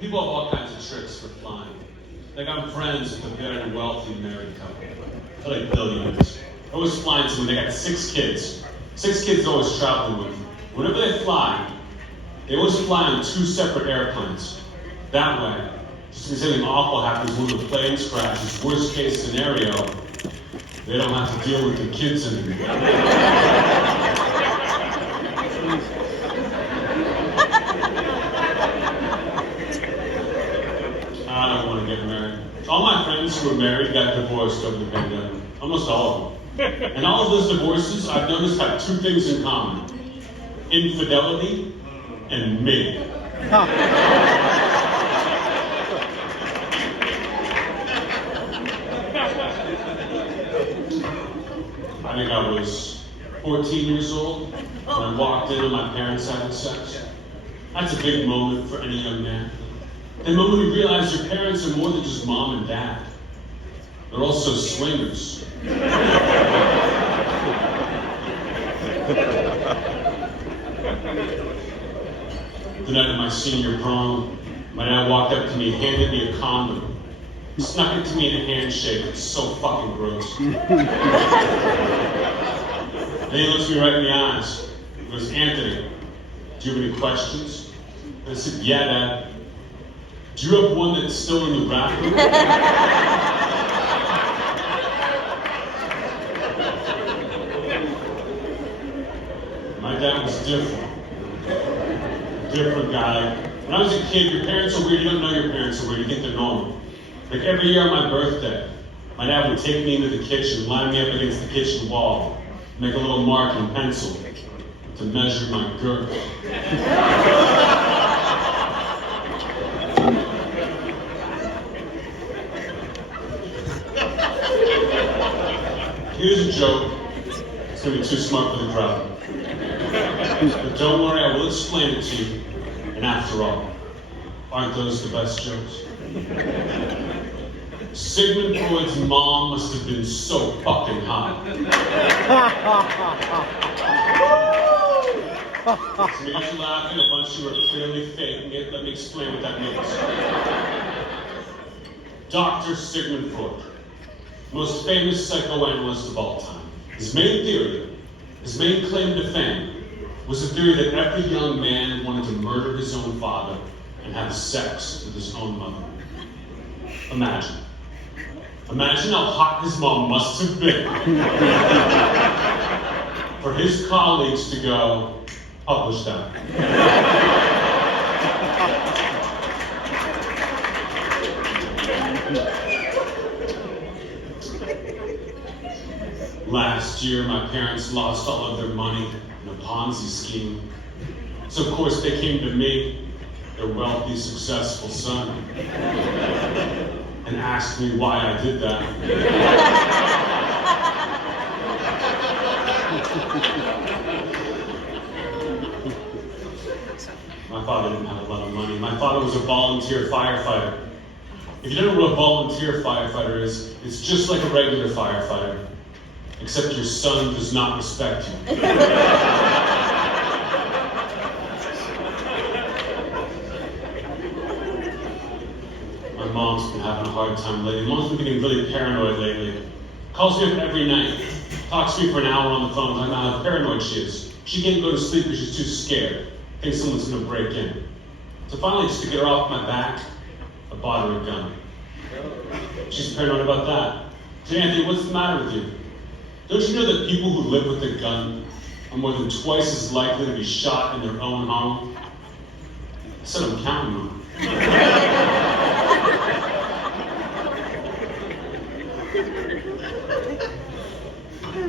People have all kinds of tricks for flying. Like, I'm friends with a very wealthy married couple. They're like billionaires. They're always flying to when they got 6 kids. 6 kids always traveling with them. Whenever they fly, they always fly on 2 separate airplanes. That way, just in case anything awful happens when the planes crashes, worst case scenario, they don't have to deal with the kids anymore. I don't want to get married. All my friends who were married got divorced over the pandemic. Almost all of them. And all of those divorces, I've noticed, have 2 things in common. Infidelity and me. I think I was 14 years old when I walked in and my parents having sex. That's a big moment for any young man. The moment you realize your parents are more than just mom and dad. They're also swingers. The night of my senior prom, my dad walked up to me, handed me a condom. He snuck it to me in a handshake. It's so fucking gross. Then he looks me right in the eyes. He goes, "Anthony, do you have any questions?" And I said, "Yeah, Dad. Do you have one that's still in the wrapper?" My dad was different. Different guy. When I was a kid, your parents are weird. You don't know your parents are weird. You think they're normal. Like every year on my birthday, my dad would take me into the kitchen, line me up against the kitchen wall, make a little mark in pencil to measure my girth. Here's a joke. It's going to be too smart for the crowd. But don't worry, I will explain it to you. And after all, aren't those the best jokes? Sigmund Freud's mom must have been so fucking hot. Some of you are laughing, a bunch of you are clearly faking it. Let me explain what that means. Dr. Sigmund Freud, most famous psychoanalyst of all time. His main theory, his main claim to fame, was the theory that every young man wanted to murder his own father and have sex with his own mother. Imagine how hot his mom must have been for his colleagues to go, "Publish that." Last year, my parents lost all of their money in a Ponzi scheme. So of course they came to me, their wealthy, successful son, and asked me why I did that. My father didn't have a lot of money. My father was a volunteer firefighter. If you don't know what a volunteer firefighter is, it's just like a regular firefighter, except your son does not respect you. My mom's been having a hard time lately. Mom's been getting really paranoid lately. Calls me up every night, talks to me for an hour on the phone, talking about how paranoid she is. She can't go to sleep because she's too scared. Thinks someone's gonna break in. So finally, just to get her off my back, I bought her a gun. She's paranoid about that. I said, "Anthony, what's the matter with you? Don't you know that people who live with a gun are more than twice as likely to be shot in their own home?" I said, "I'm counting on it."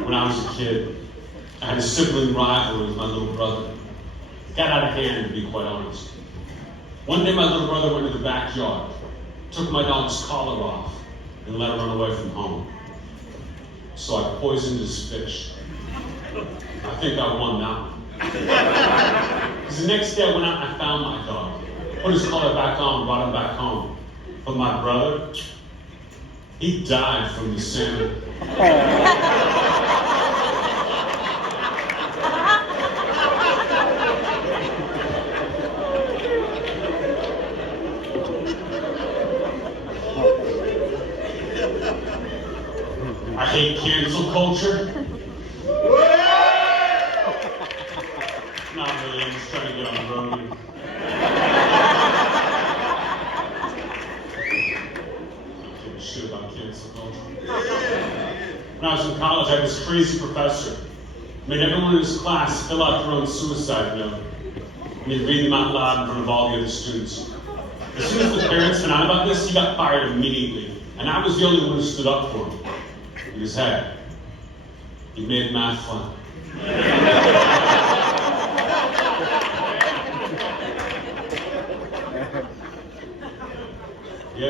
When I was a kid, I had a sibling rivalry with my little brother. It got out of hand, to be quite honest. One day my little brother went to the backyard, took my dog's collar off, and let her run away from home. So I poisoned his fish. I think I won that one. Because the next day I went out and I found my dog, put his collar back on, brought him back home. But my brother, he died from the salmon. hate cancel culture. Not really, I'm just trying to get on the road. Don't give a shit about cancel culture. When I was in college, I had this crazy professor. Made everyone in his class fill out their own suicide note. And he'd read them out loud in front of all the other students. As soon as the parents found out about this, he got fired immediately. And I was the only one who stood up for him. Because, hey, he made math fun. The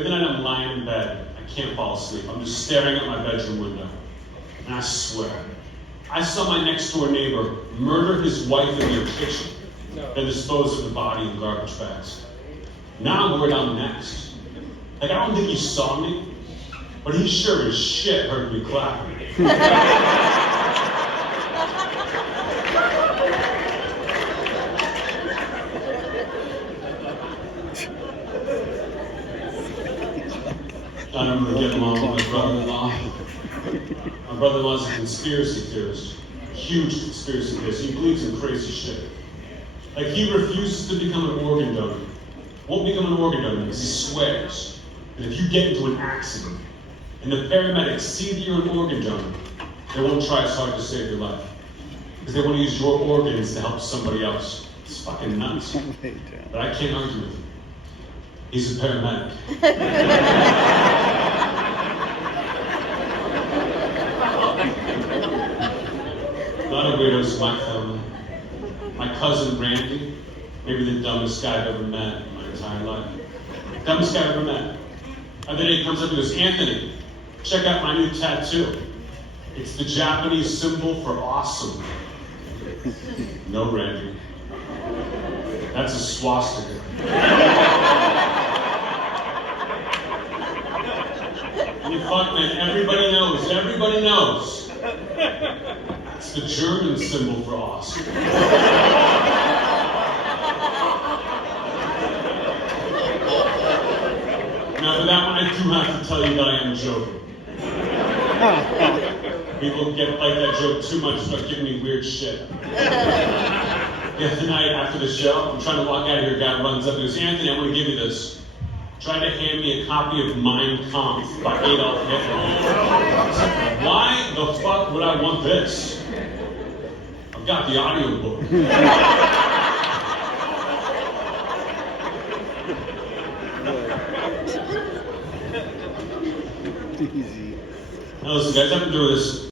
other night I'm lying in bed. I can't fall asleep. I'm just staring at my bedroom window. And I swear, I saw my next door neighbor murder his wife in their kitchen, then dispose of the body in garbage bags. Now I'm worried I'm next. Like, I don't think he saw me, but he sure as shit heard me clapping. I don't really get along with my brother-in-law. My brother-in-law's a conspiracy theorist. A huge conspiracy theorist. He believes in crazy shit. Like, he refuses to become an organ donor. Won't become an organ donor because he swears that if you get into an accident and the paramedics see that you're an organ donor, they won't try as hard to save your life. Because they want to use your organs to help somebody else. It's fucking nuts. But I can't argue with him. He's a paramedic. A lot of weirdos in my family. My cousin Randy, maybe the dumbest guy I've ever met in my entire life. Dumbest guy I've ever met. The other day he comes up and goes, Anthony, check out my new tattoo. It's the Japanese symbol for awesome. No, Randy. That's a swastika. You fuck, man, everybody knows. It's the German symbol for awesome. Now, for that one, I do have to tell you that I am joking. People get like that joke too much, start giving me weird shit. The other night after the show, I'm trying to walk out of here, a guy runs up and goes, Anthony, I want to give you this. Tried to hand me a copy of Mein Kampf by Adolf Hitler. Why the fuck would I want this? I've got the audiobook. Easy. Now listen, guys, I've been doing this